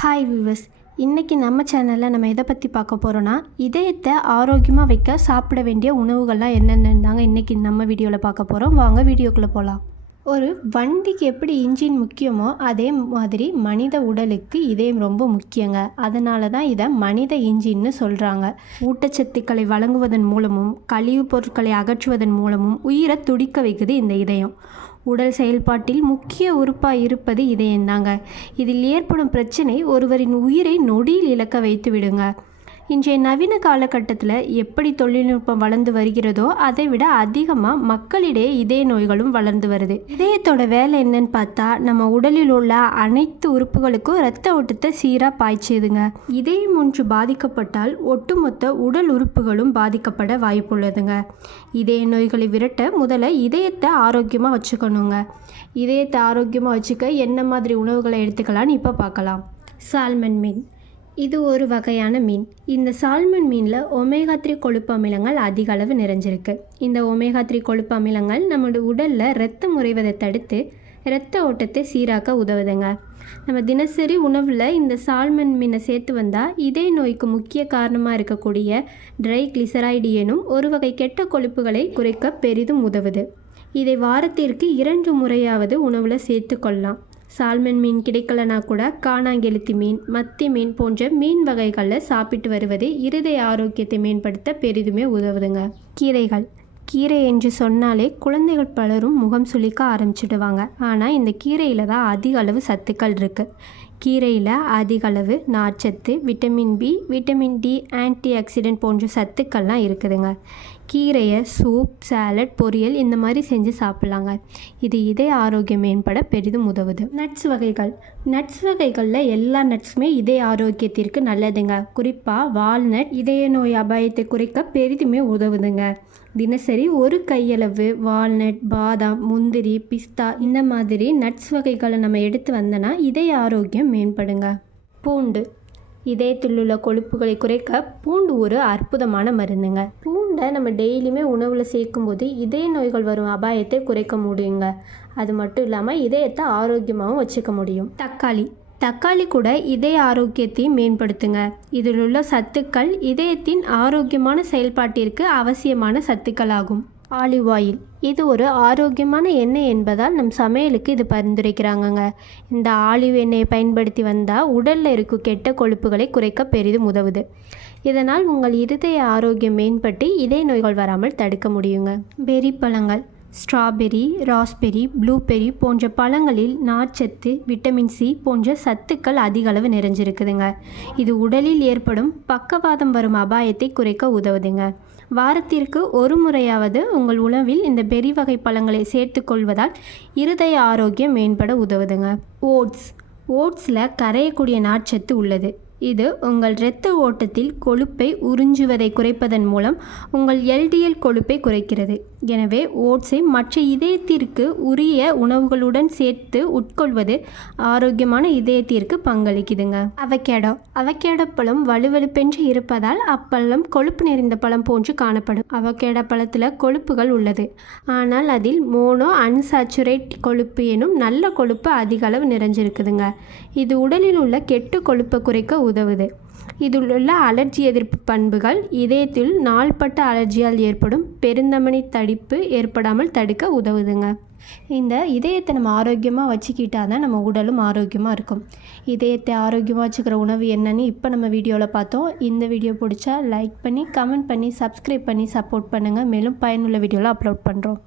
Hi viewers, இன்றைக்கி நம்ம சேனலில் நம்ம எதை பற்றி பார்க்க போகிறோன்னா, இதயத்தை ஆரோக்கியமாக வைக்க சாப்பிட வேண்டிய உணவுகள்லாம் என்னென்னு தாங்க இன்றைக்கி நம்ம வீடியோவில் பார்க்க போகிறோம். வாங்க வீடியோக்குள்ளே போகலாம். ஒரு வண்டிக்கு எப்படி இன்ஜின் முக்கியமோ அதே மாதிரி மனித உடலுக்கு இதயம் ரொம்ப முக்கியங்க. அதனால தான் இதை மனித இன்ஜின்னு சொல்கிறாங்க. ஊட்டச்சத்துக்களை வழங்குவதன் மூலமும் கழிவுப் பொருட்களை அகற்றுவதன் மூலமும் உயிரை துடிக்க வைக்குது இந்த இதயம். உடல் செயல்பாட்டில் முக்கிய உறுப்பாக இருப்பது இதயம்தாங்க. இதில் ஏற்படும் பிரச்சனை ஒருவரின் உயிரை நொடியில் இழக்க வைத்து விடுங்க. இன்றைய நவீன காலகட்டத்தில் எப்படி தொழில்நுட்பம் வளர்ந்து வருகிறதோ அதை விட அதிகமாக மக்களிடையே இதய நோய்களும் வளர்ந்து வருது. இதயத்தோட வேலை என்னன்னு பார்த்தா, நம்ம உடலில் உள்ள அனைத்து உறுப்புகளுக்கும் இரத்த ஓட்டத்தை சீராக பாய்ச்சுதுங்க. இதயம் ஒன்று பாதிக்கப்பட்டால் ஒட்டுமொத்த உடல் உறுப்புகளும் பாதிக்கப்பட வாய்ப்புள்ளதுங்க. இதய நோய்களை விரட்ட முதல்ல இதயத்தை ஆரோக்கியமாக வச்சுக்கணுங்க. இதயத்தை ஆரோக்கியமாக வச்சுக்க என்ன மாதிரி உணவுகளை எடுத்துக்கலான்னு இப்போ பார்க்கலாம். சால்மன் மீன் இது ஒரு வகையான மீன். இந்த சால்மன் மீனில் ஒமேகா 3 கொழுப்பு அமிலங்கள் அதிக அளவு நிறைஞ்சிருக்கு. இந்த ஒமேகா 3 கொழுப்பு அமிலங்கள் நம்மளோட உடலில் இரத்தம் உறைவதை தடுத்து இரத்த ஓட்டத்தை சீராக்க உதவுதுங்க. நம்ம தினசரி உணவில் இந்த சால்மன் மீனை சேர்த்து வந்தால் இதய நோய்க்கு முக்கிய காரணமாக இருக்கக்கூடிய ட்ரைக்ளிசரைடு எனும் ஒரு வகை கெட்ட கொழுப்புகளை குறைக்க பெரிதும் உதவுது. இதை வாரத்திற்கு 2 முறையாவது உணவில் சேர்த்து கொள்ளலாம். சால்மன் மீன் கிடைக்கலனா கூட காணாங்கெழுத்தி மீன், மத்தி மீன் போன்ற மீன் வகைகளில் சாப்பிட்டு வருவது இருதய ஆரோக்கியத்தை மேம்படுத்த பெரிதுமே உதவுதுங்க. கீரை என்று சொன்னாலே குழந்தைகள் பலரும் முகம் சுளிக்க ஆரம்பிச்சிடுவாங்க. ஆனால் இந்த கீரையில் தான் அதிக அளவு சத்துக்கள் இருக்குது. கீரையில் அதிக அளவு நார்ச்சத்து, vitamin B, vitamin D, antioxidant போன்ற சத்துக்கள்லாம் இருக்குதுங்க. கீரையை சூப், சாலட், பொரியல் இந்த மாதிரி செஞ்சு சாப்பிட்லாங்க. இது இதய ஆரோக்கியம் மேம்பட பெரிதும் உதவுது. நட்ஸ் வகைகளில் எல்லா நட்ஸுமே இதய ஆரோக்கியத்திற்கு நல்லதுங்க. குறிப்பாக வால்நட் இதய நோய் அபாயத்தை குறைக்க பெரிதுமே உதவுதுங்க. தினசரி ஒரு கையளவு வால்நட், பாதாம், முந்திரி, பிஸ்தா இந்த மாதிரி நட்ஸ் வகைகளை நம்ம எடுத்து வந்தோன்னா இதய ஆரோக்கியம் மேம்படுங்க. பூண்டு இதயத்தில் உள்ள கொழுப்புகளை குறைக்க பூண்டு ஒரு அற்புதமான மருந்துங்க. பூண்டை நம்ம டெய்லியுமே உணவில் சேர்க்கும்போது இதய நோய்கள் வரும் அபாயத்தை குறைக்க முடியுங்க. அது மட்டும் இல்லாமல் இதயத்தை ஆரோக்கியமாகவும் வச்சுக்க முடியும். தக்காளி கூட இதய ஆரோக்கியத்தை மேம்படுத்துங்க. இதில் உள்ள சத்துக்கள் இதயத்தின் ஆரோக்கியமான செயல்பாட்டிற்கு அவசியமான சத்துக்களாகும். ஆலிவ் ஆயில் இது ஒரு ஆரோக்கியமான எண்ணெய் என்பதால் நம் சமையலுக்கு இது பரிந்துரைக்கிறாங்கங்க. இந்த ஆலிவ் எண்ணெயை பயன்படுத்தி வந்தால் உடலில் இருக்கும் கெட்ட கொழுப்புகளை குறைக்க பெரிதும் உதவுது. இதனால் உங்கள் இருதய ஆரோக்கியம் மேம்பட்டு இதய நோய்கள் வராமல் தடுக்க முடியுங்க. பெரி பழங்கள் ஸ்ட்ராபெரி, ராஸ்பெரி, ப்ளூபெரி போன்ற பழங்களில் நார்ச்சத்து, விட்டமின் சி போன்ற சத்துக்கள் அதிக அளவு நிறைஞ்சிருக்குதுங்க. இது உடலில் ஏற்படும் பக்கவாதம் வரும் அபாயத்தை குறைக்க உதவுதுங்க. வாரத்திற்கு ஒரு முறையாவது உங்கள் உணவில் இந்த பெரி வகை பழங்களை சேர்த்து கொள்வதால் இருதய ஆரோக்கியம் மேம்பட உதவுதுங்க. ஓட்ஸில் கரையக்கூடிய நார்ச்சத்து உள்ளது. இது உங்கள் இரத்த ஓட்டத்தில் கொழுப்பை உறிஞ்சுவதை குறைப்பதன் மூலம் உங்கள் LDL கொழுப்பை குறைக்கிறது. எனவே ஓட்ஸை மற்ற இதயத்திற்கு உரிய உணவுகளுடன் சேர்த்து உட்கொள்வது ஆரோக்கியமான இதயத்திற்கு பங்களிக்குதுங்க. அவகேடோ பழம் வலுவலுப்பென்று இருப்பதால் அப்பழம் கொழுப்பு நிறைந்த பழம் போன்று காணப்படும். அவகேடோ பழத்தில் கொழுப்புகள் உள்ளது, ஆனால் அதில் மோனோ அன்சாச்சுரேட் கொழுப்பு எனும் நல்ல கொழுப்பு அதிக அளவு நிறைஞ்சிருக்குதுங்க. இது உடலில் உள்ள கெட்டு கொழுப்பை குறைக்க உதவுது. இதில் உள்ள அலர்ஜி எதிர்ப்பு பண்புகள் இதயத்தில் நாள்பட்ட அலர்ஜியால் ஏற்படும் பெருந்தமனி தடிப்பு ஏற்படாமல் தடுக்க உதவுதுங்க. இந்த இதயத்தை நம்ம ஆரோக்கியமாக வச்சுக்கிட்டால் தான் நம்ம உடலும் ஆரோக்கியமாக இருக்கும். இதயத்தை ஆரோக்கியமாக வச்சுக்கிற உணவு என்னன்னு இப்போ நம்ம வீடியோவில் பார்த்தோம். இந்த வீடியோ பிடிச்சா லைக் பண்ணி, கமெண்ட் பண்ணி, சப்ஸ்கிரைப் பண்ணி சப்போர்ட் பண்ணுங்கள். மேலும் பயனுள்ள வீடியோவில் அப்லோட் பண்ணுறோம்.